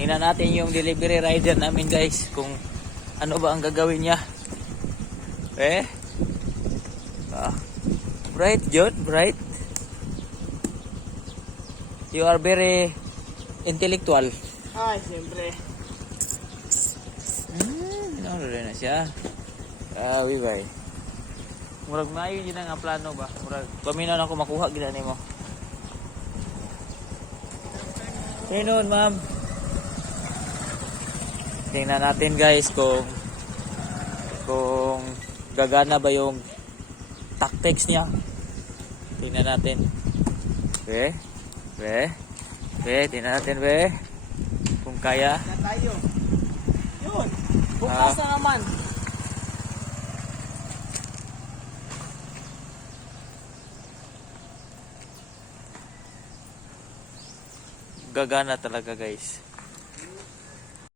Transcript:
Tingnan natin yung delivery rider namin guys, kung ano ba ang gagawin niya. Bright John, bright. You are very intellectual. Ay, siyempre. Ano rin na siya. Bye. Murag maayo yun ang plano ba? Murag paminon ako makuha gina nimo. Noon, ma'am. Tingnan natin guys kung gagana ba yung tactics niya. Tingnan natin. Tingnan natin kung kaya. Na tayo. Yun. Bukas na naman. Gagana talaga guys.